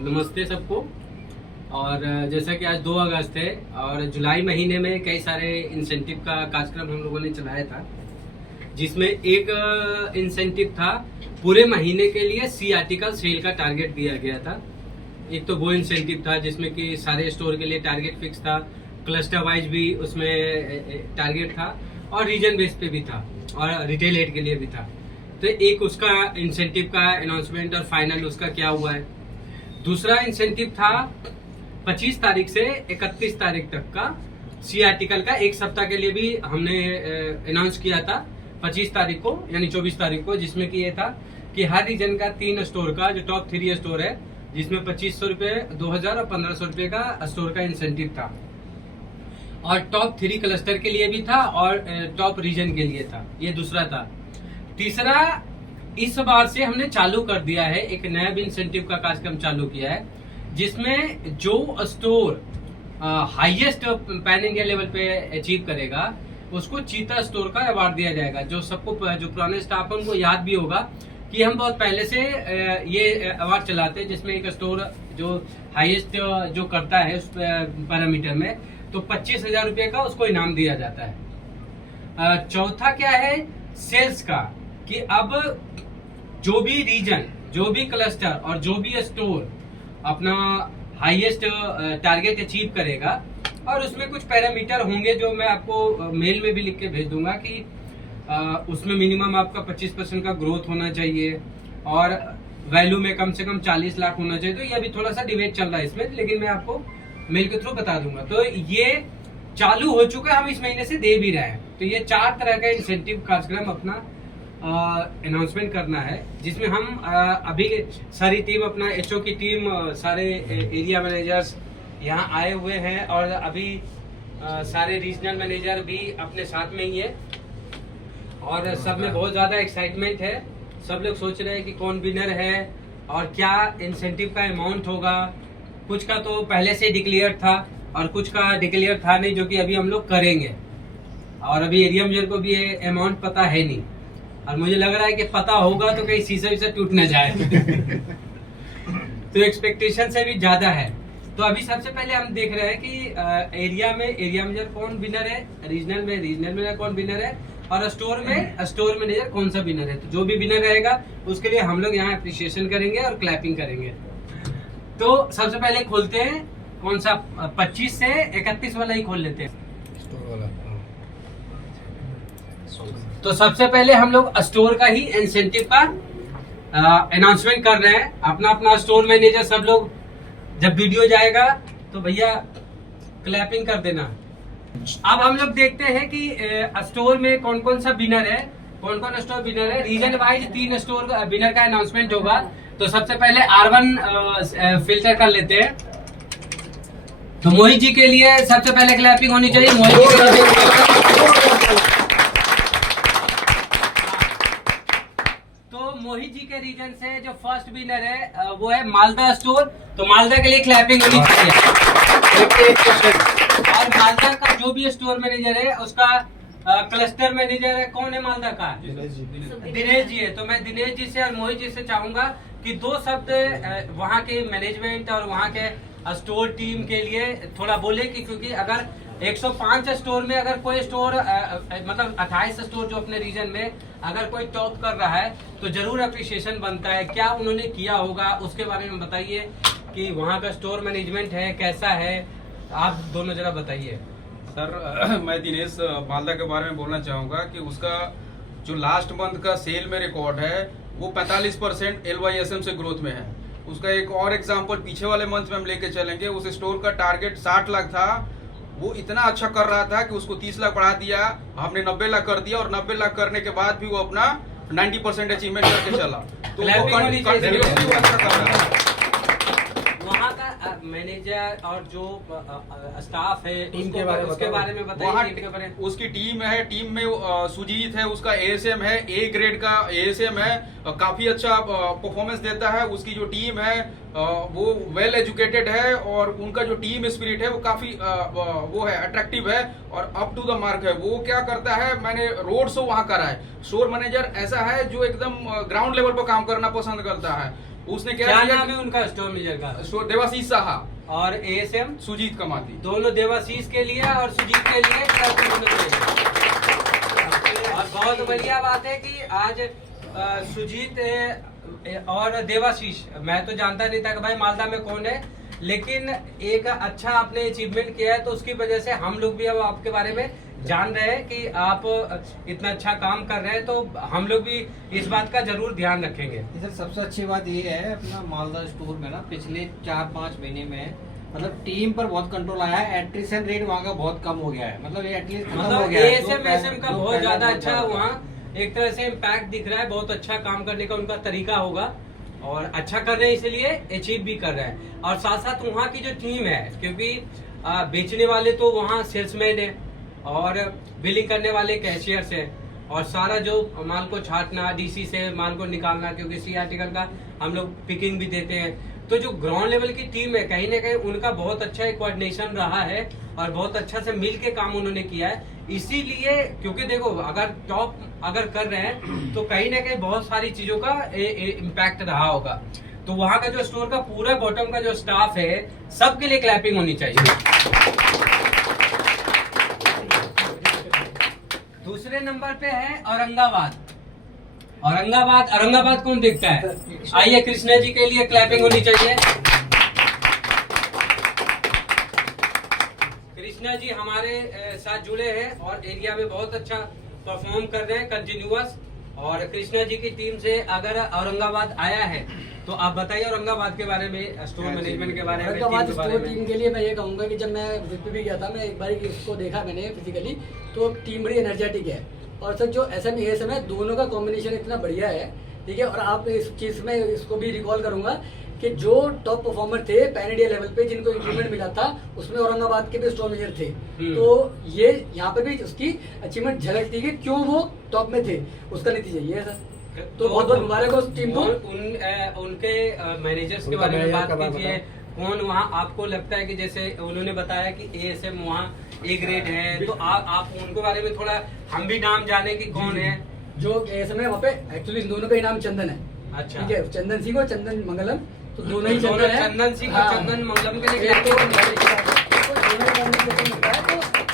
नमस्ते सबको। और जैसा कि आज 2 अगस्त है और जुलाई महीने में कई सारे इंसेंटिव का कार्यक्रम हम लोगों ने चलाया था, जिसमें एक इंसेंटिव था पूरे महीने के लिए सी आर्टिकल सेल का टारगेट दिया गया था। एक तो वो इंसेंटिव था जिसमें कि सारे स्टोर के लिए टारगेट फिक्स था, क्लस्टर वाइज भी उसमें टारगेट था और रीजन बेस पे भी था और रिटेल हेड के लिए भी था। तो एक उसका इंसेंटिव का अनाउंसमेंट और फाइनल उसका क्या हुआ है। दूसरा इंसेंटिव था 25 तारीख से 31 तारीख तक का सी आर्टिकल का, एक सप्ताह के लिए भी हमने अनाउंस किया था 25 तारीख को यानी 24 तारीख को, जिसमें कि ये था कि हर रीजन का 3 स्टोर का जो टॉप 3 स्टोर है, जिसमें 2500 रुपए, 2000 और 1500 रुपए का स्टोर का इंसेंटिव था और टॉप 3 क्लस्टर के लिए भी था और टॉप रीजन के लिए था। ये दूसरा था। तीसरा, इस बार से हमने चालू कर दिया है, एक नया भी इंसेंटिव का कार्यक्रम चालू किया है, जिसमें जो store highest pan India level पे अचीव करेगा उसको चीता स्टोर का अवार्ड दिया जाएगा। जो सबको, जो पुराने स्टाफ है उनको याद भी होगा कि हम बहुत पहले से ये अवार्ड चलाते हैं, जिसमें एक स्टोर जो हाईएस्ट जो करता है उस पैरामीटर में, तो 25,000 रुपए का उसको इनाम दिया जाता है। चौथा क्या है, सेल्स का, कि अब जो भी रीजन, जो भी क्लस्टर और जो भी स्टोर अपना हाईएस्ट टारगेट अचीव करेगा, और उसमें कुछ पैरामीटर होंगे जो मैं आपको मेल में भी लिख के भेज दूंगा कि उसमें मिनिमम आपका 25% का ग्रोथ होना चाहिए और वैल्यू में कम से कम 40 लाख होना चाहिए। तो ये अभी थोड़ा सा डिबेट चल रहा है इसमें, लेकिन मैं आपको मेल के थ्रू बता दूंगा। तो ये चालू हो चुका है, हम इस महीने से दे भी रहे हैं। तो ये 4 तरह का इंसेंटिव कार्यक्रम अपना अनाउंसमेंट करना है, जिसमें हम अभी सारी टीम, अपना एचओ की टीम, सारे एरिया मैनेजर्स यहाँ आए हुए हैं और अभी सारे रीजनल मैनेजर भी अपने साथ में ही है और सब में बहुत ज्यादा एक्साइटमेंट है। सब लोग सोच रहे हैं कि कौन विनर है और क्या इंसेंटिव का अमाउंट होगा। कुछ का तो पहले से डिक्लेयर था और कुछ का डिक्लेयर था नहीं, जो कि अभी हम लोग करेंगे। और अभी एरिया मैनेजर को भी ये अमाउंट पता है नहीं, और मुझे लग रहा है कि पता होगा तो कहीं शीशे विशे टूट न जाए। तो एक्सपेक्टेशन से भी ज्यादा है। तो अभी सबसे पहले हम देख रहे हैं कि एरिया में एरिया मैनेजर कौन विनर है, रीजनल में रीजनल मैनेजर कौन विनर है, और स्टोर में स्टोर मैनेजर कौन सा विनर है। तो जो भी विनर रहेगा उसके लिए हम लोग यहाँ अप्रिशिएशन करेंगे और क्लैपिंग करेंगे। तो सबसे पहले खोलते हैं, कौन सा 25 से 31 वाला ही खोल लेते हैं, स्टोर वाला। तो सबसे पहले हम लोग स्टोर का ही इंसेंटिव का अनाउंसमेंट कर रहे हैं। अपना अपना स्टोर मैनेजर सब लोग, जब वीडियो जाएगा तो भैया क्लैपिंग कर देना। अब हम लोग देखते हैं कि स्टोर में कौन कौन सा विनर है, कौन कौन स्टोर विनर है। रीजन वाइज 3 स्टोर विनर का अनाउंसमेंट होगा। तो सबसे पहले R1 फिल्टर कर लेते हैं। तो मोहित जी के लिए सबसे पहले क्लैपिंग होनी चाहिए। मोहित जी के लिए, तो मोहित जी के रीजन से जो फर्स्ट विनर है वो है मालदा स्टोर। तो मालदा के लिए क्लैपिंग होनी चाहिए। और मालदा का जो भी स्टोर मैनेजर है उसका क्लस्टर मैनेजर है, कौन है मालदा का? दिनेश जी है। तो मैं दिनेश जी से और मोहित जी से चाहूंगा कि 2 शब्द वहाँ के मैनेजमेंट और वहाँ के स्टोर टीम के लिए थोड़ा बोले, कि क्योंकि अगर 105 स्टोर में अगर कोई स्टोर मतलब 28 स्टोर जो अपने रीजन में अगर कोई टॉप कर रहा है तो जरूर अप्रिशिएशन बनता है। क्या उन्होंने किया होगा उसके बारे में बताइए कि वहाँ का स्टोर मैनेजमेंट है कैसा है, आप दोनों जरा बताइए। सर, मैं दिनेश मालदा के बारे में बोलना चाहूँगा कि उसका जो लास्ट मंथ का सेल में रिकॉर्ड है वो 45% LYSM से ग्रोथ में है। उसका एक और एग्जांपल पीछे वाले मंथ में हम लेके चलेंगे। उस स्टोर का टारगेट 60 लाख था, वो इतना अच्छा कर रहा था कि उसको 30 लाख बढ़ा दिया, हमने 90 लाख कर दिया, और 90 लाख करने के बाद भी वो अपना 90% अचीवमेंट करके चला। तो वो अच्छा कर रहा है। वहाँ का मैनेजर और जो स्टाफ है टीम बारे उसके बारे में बताइए। उसकी टीम है, टीम में सुजीत है, उसका ASM है, A ग्रेड का ASM है, काफी अच्छा परफॉर्मेंस देता है। उसकी जो टीम है वो वेल एजुकेटेड है और उनका जो टीम स्पिरिट है वो काफी वो है, अट्रैक्टिव है और अप टू द मार्क है। वो क्या करता है, मैंने रोड शो वहाँ करा है। स्टोर मैनेजर ऐसा है जो एकदम ग्राउंड लेवल पर काम करना पसंद करता है। उसने क्या क्या नाम है उनका स्टोर मैनेजर का? देवाशीष साहा और एएसएम सुजीत कमाती। दोनों देवाशीष के लिए और सुजीत के लिए clapping होनी चाहिए। और बहुत बढ़िया बात है कि आज सुजीत और देवाशीष, मैं तो जानता नहीं था कि भाई मालदा में कौन है, लेकिन एक अच्छा आपने अचीवमेंट किया है, तो उसकी वजह से हम लोग भी अब आपके बारे में जान रहे हैं कि आप इतना अच्छा काम कर रहे हैं, तो हम लोग भी इस बात का जरूर ध्यान रखेंगे। सर सबसे अच्छी बात ये है अपना मालदा स्टोर में ना पिछले 4-5 महीने में मतलब टीम पर बहुत कंट्रोल आया है। एट्रिशन रेट वहाँ का बहुत कम हो गया है, मतलब ये एटलीस्ट खत्म हो मतलब गया है। एएसएम का बहुत ज्यादा अच्छा वहाँ एक तरह से इम्पैक्ट दिख रहा है, बहुत अच्छा काम करने का उनका तरीका होगा और अच्छा कर रहे हैं, इसलिए अचीव भी कर रहे हैं। और साथ साथ वहाँ की जो टीम है, क्योंकि बेचने वाले तो वहाँ सेल्समैन है और बिलिंग करने वाले कैशियर्स है, और सारा जो माल को छाटना, डीसी से माल को निकालना, क्योंकि सी आर्टिकल का हम लोग पिकिंग भी देते हैं, तो जो ग्राउंड लेवल की टीम है कहीं ना कहीं उनका बहुत अच्छा एक कोऑर्डिनेशन रहा है और बहुत अच्छा से मिल के काम उन्होंने किया है। इसीलिए क्योंकि देखो अगर टॉप अगर कर रहे हैं तो कहीं ना कहीं बहुत सारी चीजों का इम्पैक्ट रहा होगा। तो वहाँ का जो स्टोर का पूरा बॉटम का जो स्टाफ है सबके लिए क्लैपिंग होनी चाहिए। दूसरे नंबर पे है औरंगाबाद। औरंगाबाद कौन देखता है? आइए कृष्णा जी के लिए क्लैपिंग होनी चाहिए। कृष्णा जी हमारे साथ जुड़े हैं और एरिया में बहुत अच्छा परफॉर्म कर रहे हैं कंटिन्यूअस। और कृष्णा जी की टीम से अगर औरंगाबाद आया है तो आप बताइए औरंगाबाद के बारे में, स्टोर मैनेजमेंट के बारे में, औरंगाबाद स्टोर टीम के लिए मैं ये कहूंगा कि जब मैं विजिट पे भी गया था, मैं एक बार इसको देखा मैंने फिजिकली, तो टीम बड़ी एनर्जेटिक है। और सर जो एसएम एएसएम है दोनों का कॉम्बिनेशन इतना बढ़िया है, ठीक है। और आप इस चीज में इसको भी रिकॉल करूंगा कि जो टॉप परफॉर्मर थे पैन इंडिया लेवल पे जिनको इंक्रीमेंट मिला था उसमें औरंगाबाद के भी स्टोर मैनेजर थे। तो ये यहाँ पे भी उसकी अचीवमेंट झलकती है कि क्यों वो टॉप में थे, उसका नतीजा ये है सर। तो बहुत बहुत मुबारक हो उस टीम को। उनके मैनेजर्स के बारे में बात कीजिए, कौन वहाँ आपको लगता है कि जैसे उन्होंने बताया कि एएसएम वहाँ ए ग्रेड है, तो आप उनके बारे में थोड़ा हम भी नाम जाने कि कौन है जो एएसएम है वहाँ पे। एक्चुअली इन दोनों का ही नाम चंदन है, अच्छा ठीक है, चंदन सिंह और चंदन मंगलम, तो दोनों ही चंदन है। चंदन सिंह और चंदन मंगलम के लिए तो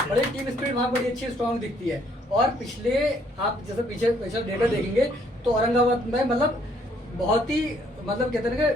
बड़ी टीम स्पिरिट वहाँ बड़ी अच्छी स्ट्रॉन्ग दिखती है। और पिछले आप जैसे पीछे डेटा देखेंगे तो औरंगाबाद में मतलब बहुत ही मतलब कहते हैं ना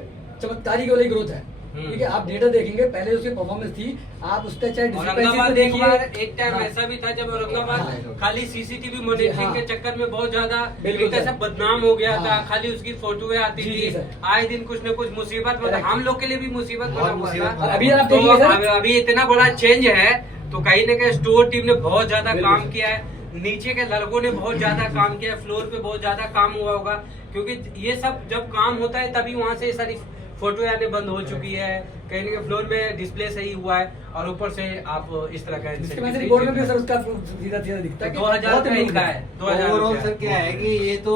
चमत्कारी वाली ग्रोथ है, ठीक है। आप डेटा देखेंगे पहले उसकी परफॉर्मेंस थी, आप उसका चाहे औरंगाबाद एक टाइम ऐसा भी था जब औरंगाबाद खाली सीसीटीवी मॉनिटरिंग के चक्कर में बहुत ज्यादा एक तरह से बदनाम हो गया था, खाली उसकी फोटोएं आती थी, आए दिन कुछ न कुछ मुसीबत, मतलब हम लोग के लिए भी मुसीबत बना हुआ था। अभी आप देखिए अभी इतना बड़ा चेंज है, तो कहीं ना कहीं स्टोर टीम ने बहुत ज्यादा काम किया है, नीचे के लड़कों ने बहुत ज्यादा काम किया है, फ्लोर पे बहुत ज्यादा काम हुआ होगा, क्योंकि ये सब जब काम होता है तभी वहाँ से सारी फोटो आने बंद हो चुकी है, कहीं ना कहीं फ्लोर में डिस्प्ले सही हुआ है, और ऊपर से आप इस तरह का रिपोर्ट में भी सर उसका सीधा सीधा दिखता है। 2000 का इनका है। ओवरऑल सर क्या है कि ये तो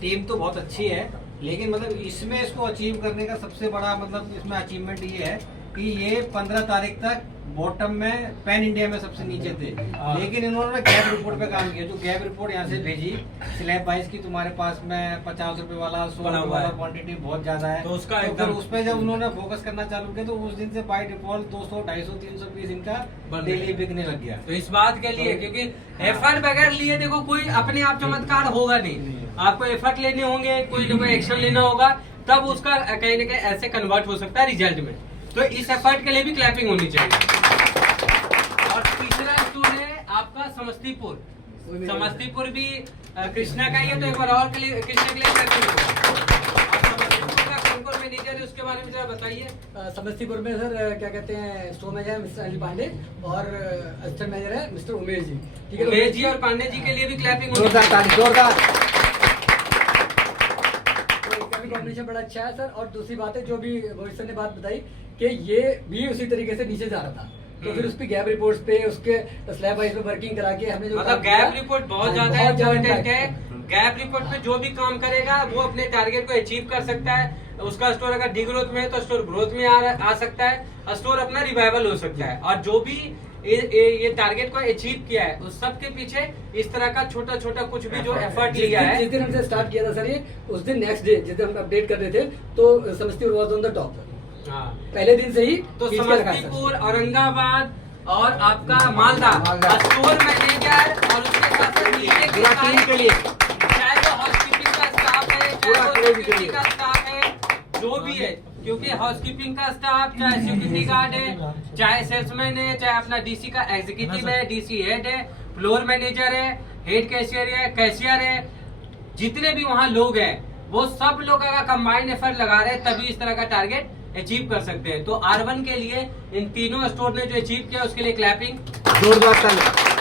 टीम तो बहुत अच्छी है, लेकिन मतलब इसमें इसको अचीव करने का सबसे बड़ा मतलब इसमें अचीवमेंट ये है कि ये 15 तारीख तक बॉटम में पैन इंडिया में सबसे नीचे थे, लेकिन इन्होंने गैप रिपोर्ट पे काम किया। जो गैप रिपोर्ट यहाँ से भेजी स्लैब वाइज की तुम्हारे पास में 50 रुपए वाला 100 रुपए वाला क्वांटिटी बहुत ज्यादा है, तो उसका तो फिर उस पर जब उन्होंने फोकस करना चालू किया तो उस दिन से बाय डिफॉल्ट 200, 250, 300 पीस इनका डेली बिकने लग गया। तो इस बात के लिए क्योंकि एफर्ट बगैर लिए देखो कोई अपने आप चमत्कार होगा नहीं, आपको एफर्ट लेने होंगे, कोई ना कोई एक्शन लेना होगा, तब उसका कहीं ना कहीं ऐसे कन्वर्ट हो सकता है रिजल्ट में। तो इस एफर्ट के लिए भी क्लैपिंग होनी चाहिए। और तीसरा स्टोर है आपका समस्तीपुर भी कृष्णा का ही है, तो एक बार और कृष्णा के लिए क्लैपिंग समस्तीपुर का कौन मैनेजर है उसके बारे में जरा बताइए। समस्तीपुर में सर क्या कहते हैं store manager mister Anil Pandey और असिस्टेंट मैनेजर है मिस्टर उमेश जी, ठीक है। उमेश जी और पांडे जी के लिए भी क्लैपिंग जोरदार कॉम्बिनेशन बड़ा अच्छा है सर। और दूसरी बात है जो भी मोहित सर ने बात बताई कि ये भी उसी तरीके से नीचे जा रहा था, तो फिर उसकी गैप रिपोर्ट्स पे उसके स्लैब वाइज पे वर्किंग करा के हमने जो मतलब गैप रिपोर्ट बहुत ज्यादा इम्पोर्टेंट है। गैप रिपोर्ट पे जो भी काम करेगा वो अपने टारगेट को अचीव कर सकता है। उसका स्टोर अगर डी ग्रोथ में है तो स्टोर ग्रोथ में आ सकता है, स्टोर अपना रिवाइवल हो सकता है। और जो भी ये टारगेट को अचीव किया है उस सब के पीछे इस तरह का छोटा छोटा कुछ भी जो एफर्ट लिया है। जिस दिन हमसे स्टार्ट किया था सर ये, उस दिन नेक्स्ट डे जिस दिन हम अपडेट कर रहे थे तो Samastipur was on the top. हाँ, पहले दिन से ही तो खींच के रखा है सर। समस्तीपुर, औरंगाबाद और आपका मालदा स्टोर मैनेजर और उसके साथ नीचे के पूरा टीम के लिए, चाहे वो हाउसकीपिंग का स्टाफ है, चाहे वो सिक्योरिटी का स्टाफ है, जो भी है, क्योंकि हाउसकीपिंग का स्टाफ चाहे सिक्योरिटी गार्ड है, चाहे सेल्समैन है, चाहे अपना डीसी का एग्जीक्यूटिव है, डीसी हेड है, फ्लोर मैनेजर है, हेड कैशियर है, जितने भी वहाँ लोग हैं वो सब लोग अगर कंबाइंड एफर्ट लगा रहे हैं तभी इस तरह का टारगेट अचीव कर सकते हैं। तो R1 के लिए इन तीनों स्टोर ने जो अचीव किया उसके लिए क्लैपिंग जोरदार ताली।